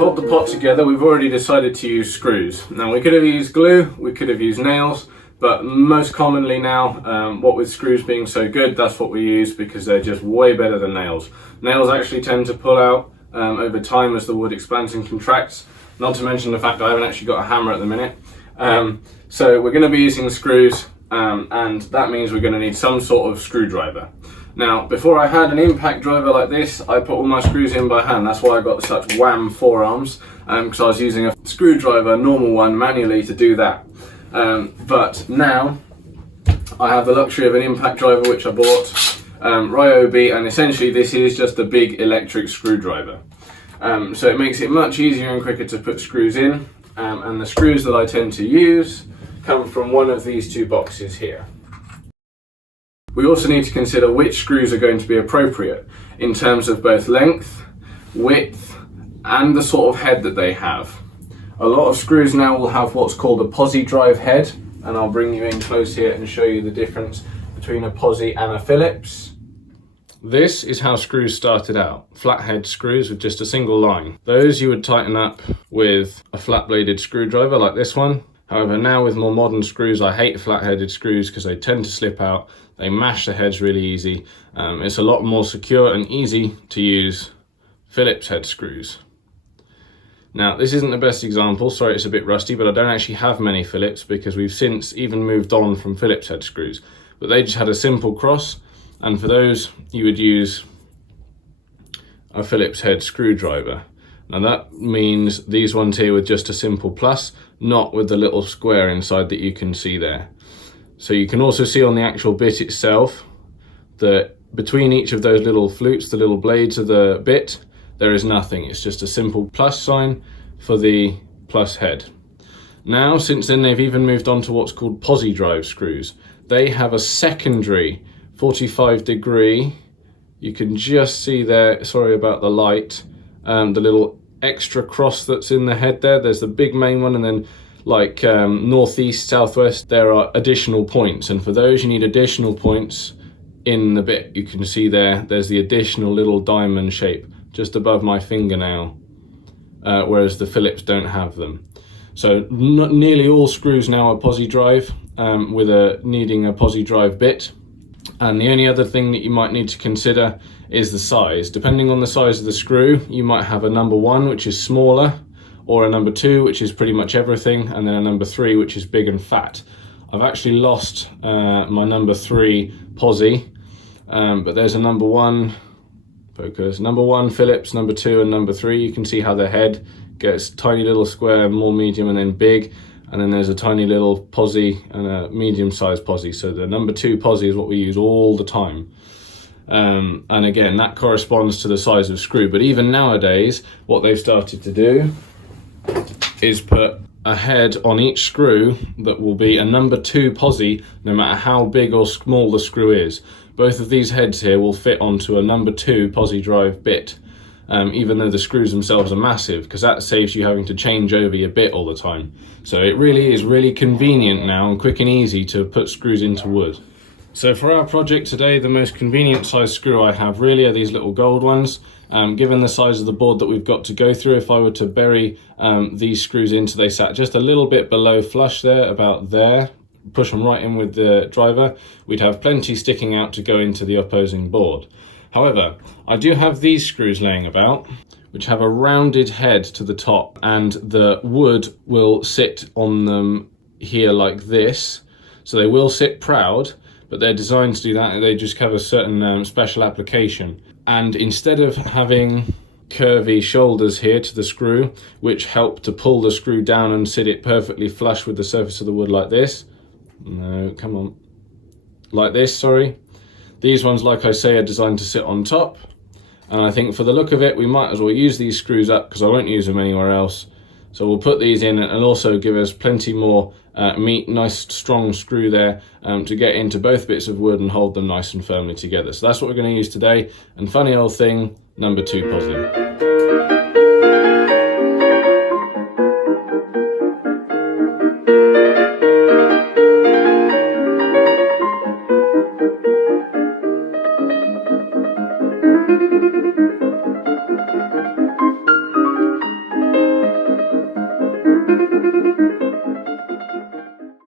hold the pot together, we've already decided to use screws. Now we could have used glue, we could have used nails, but most commonly now, what with screws being so good, that's what we use because they're just way better than nails. Nails actually tend to pull out over time as the wood expands and contracts, not to mention the fact that I haven't actually got a hammer at the minute. So we're going to be using screws, and that means we're going to need some sort of screwdriver. Now, before I had an impact driver like this, I put all my screws in by hand. That's why I got such wham forearms, because I was using a screwdriver, a normal one, manually to do that. But now I have the luxury of an impact driver which I bought, Ryobi, and essentially this is just a big electric screwdriver. So it makes it much easier and quicker to put screws in, and the screws that I tend to use come from one of these two boxes here. We also need to consider which screws are going to be appropriate in terms of both length, width, and the sort of head that they have. A lot of screws now will have what's called a posi drive head, and I'll bring you in close here and show you the difference between a posi and a Phillips. This is how screws started out, flathead screws with just a single line. Those you would tighten up with a flat bladed screwdriver like this one. However, now with more modern screws, I hate flat-headed screws because they tend to slip out. They mash the heads really easy. It's a lot more secure and easy to use Phillips head screws. Now, this isn't the best example. Sorry, it's a bit rusty, but I don't actually have many Phillips because we've since even moved on from Phillips head screws. But they just had a simple cross, and for those, you would use a Phillips head screwdriver. Now that means these ones here with just a simple plus, not with the little square inside that you can see there. So you can also see on the actual bit itself that between each of those little flutes, the little blades of the bit, there is nothing. It's just a simple plus sign for the plus head. Now, since then, they've even moved on to what's called posi drive screws. They have a secondary 45-degree, you can just see there, sorry about the light, the little extra cross that's in the head there. There's the big main one, and then like northeast, southwest, there are additional points, and for those you need additional points in the bit. You can see there's the additional little diamond shape just above my fingernail, whereas the Phillips don't have them. So nearly all screws now are posi drive, with needing a posi drive bit. And the only other thing that you might need to consider is the size. Depending on the size of the screw, you might have a number 1, which is smaller, or a number 2, which is pretty much everything, and then a number 3, which is big and fat. I've actually lost my number 3 posi, but there's a number 1, focus, number 1 Phillips, number 2 and number 3. You can see how the head gets tiny little square, more medium, and then big. And then there's a tiny little posi and a medium-sized posi. So the number 2 posi is what we use all the time. And again, that corresponds to the size of screw. But even nowadays, what they've started to do is put a head on each screw that will be a number 2 posi, no matter how big or small the screw is. Both of these heads here will fit onto a number 2 posi drive bit. Even though the screws themselves are massive, because that saves you having to change over your bit all the time. So it really is really convenient now and quick and easy to put screws into wood. So for our project today, the most convenient size screw I have really are these little gold ones. Given the size of the board that we've got to go through, if I were to bury these screws in so they sat just a little bit below flush there, about there, push them right in with the driver, we'd have plenty sticking out to go into the opposing board. However, I do have these screws laying about, which have a rounded head to the top, and the wood will sit on them here like this. So they will sit proud, but they're designed to do that. They just have a certain special application. And instead of having curvy shoulders here to the screw, which help to pull the screw down and sit it perfectly flush with the surface of the wood like this, no, come on, like this, sorry. These ones, like I say, are designed to sit on top, and I think for the look of it, we might as well use these screws up because I won't use them anywhere else. So we'll put these in and also give us plenty more meat, nice strong screw there to get into both bits of wood and hold them nice and firmly together. So that's what we're going to use today. And funny old thing, number 2 posi.